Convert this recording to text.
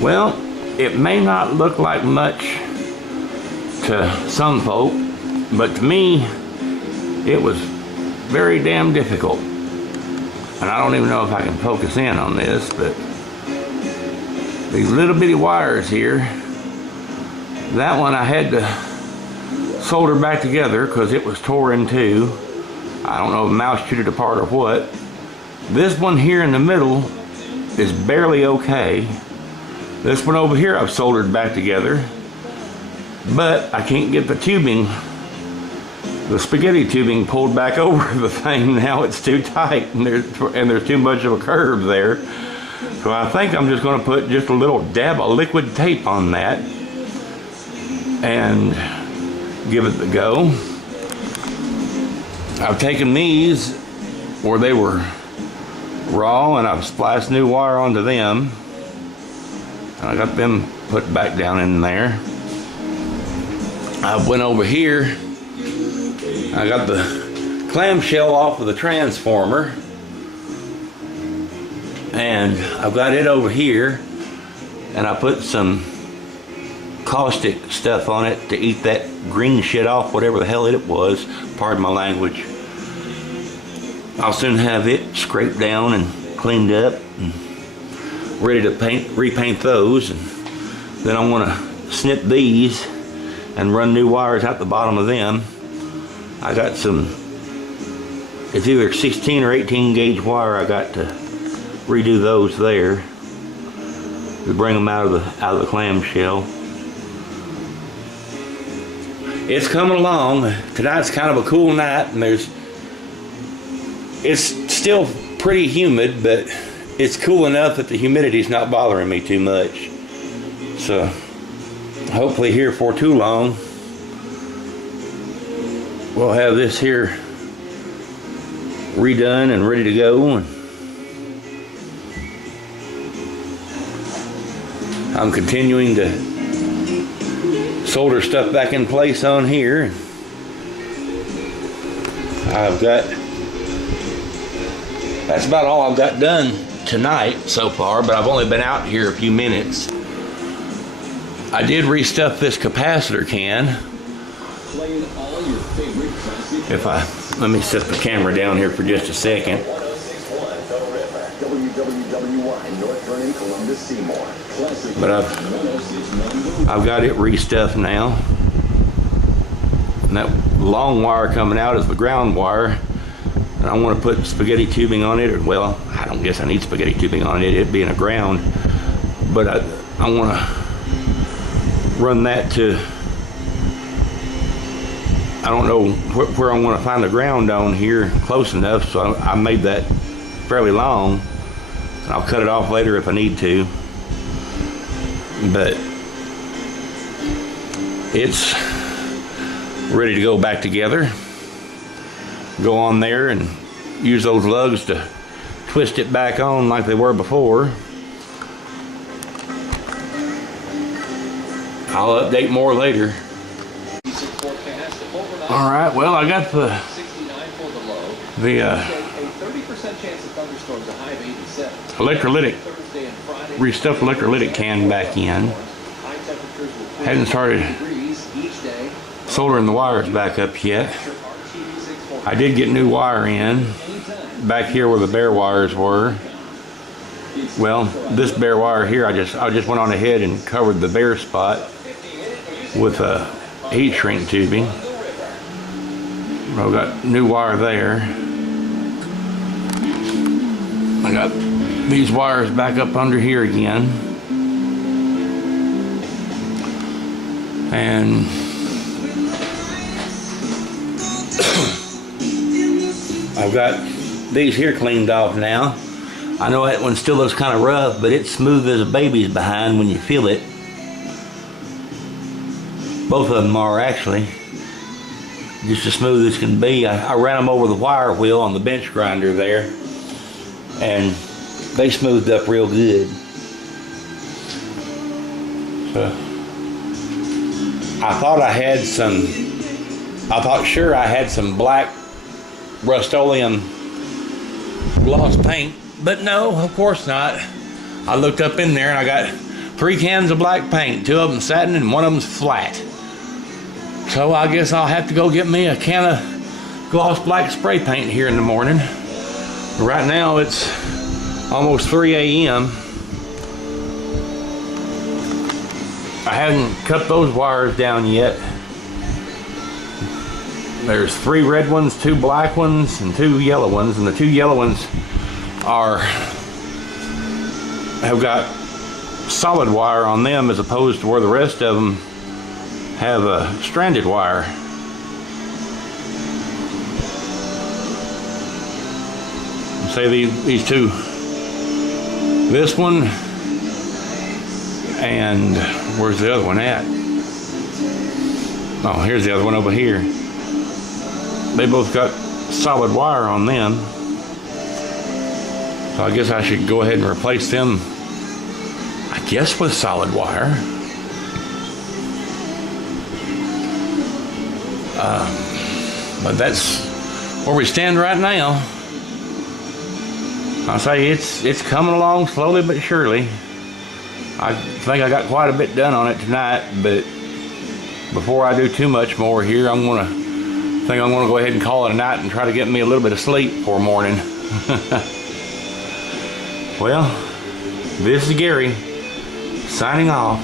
Well, it may not look like much to some folk, but to me, it was very damn difficult. And I don't even know if I can focus in on this, but these little bitty wires here, that one I had to solder back together because it was tore in two. I don't know if a mouse chewed it apart or what. This one here in the middle is barely okay. This one over here I've soldered back together, but I can't get the tubing, the spaghetti tubing, pulled back over the thing. Now it's too tight and there's too much of a curve there. So I think I'm just going to put just a little dab of liquid tape on that and give it the go. I've taken these where they were raw and I've spliced new wire onto them. And I got them put back down in there. I went over here. I got the clamshell off of the transformer. And I've got it over here. And I put some caustic stuff on it to eat that green shit off, whatever the hell it was. Pardon my language. I'll soon have it scraped down and cleaned up and ready to repaint those. And then I want to snip these and run new wires out the bottom of them. I got some, it's either 16 or 18 gauge wire. I got to redo those there to bring them out of the clamshell. It's coming along. Tonight's kind of a cool night, and it's still pretty humid, but it's cool enough that the humidity's not bothering me too much. So hopefully here for too long we'll have this here redone and ready to go. And I'm continuing to solder stuff back in place on here. That's about all I've got done tonight so far, but I've only been out here a few minutes. I did restuff this capacitor can. Let me set the camera down here for just a second. But I've got it restuffed now. And that long wire coming out is the ground wire. And I want to put spaghetti tubing on it. Well, I don't guess I need spaghetti tubing on it. It being a ground. But I want to run that to, I don't know where I want to find the ground on here close enough. So I made that fairly long. And I'll cut it off later if I need to. But it's ready to go back together. Go on there and use those lugs to twist it back on like they were before. I'll update more later. Alright, well, I got the electrolytic, restuffed electrolytic can back in. Hadn't started soldering the wires back up yet. I did get new wire in back here where the bare wires were. Well, this bare wire here, I just went on ahead and covered the bare spot with a heat shrink tubing. I've got new wire there. I got these wires back up under here again. And I've got these here cleaned off now. I know that one still looks kind of rough, but it's smooth as a baby's behind when you feel it. Both of them are actually. Just as smooth as can be. I ran them over the wire wheel on the bench grinder there, and they smoothed up real good. So I thought sure I had some black Rust-Oleum gloss paint, but no, of course not. I looked up in there and I got 3 cans of black paint, 2 of them satin and 1 of them's flat. So I guess I'll have to go get me a can of gloss black spray paint here in the morning. Right now it's almost 3 a.m. I haven't cut those wires down yet. There's 3 red ones, 2 black ones, and 2 yellow ones, and the 2 yellow ones have got solid wire on them, as opposed to where the rest of them have a stranded wire. Say these 2, this one and where's the other one at? Oh, here's the other one over here. They both got solid wire on them. So I guess I should go ahead and replace them, I guess, with solid wire. But that's where we stand right now. I say it's coming along slowly but surely. I think I got quite a bit done on it tonight, but before I do too much more here, I'm gonna go ahead and call it a night and try to get me a little bit of sleep for morning. Well, this is Gary signing off.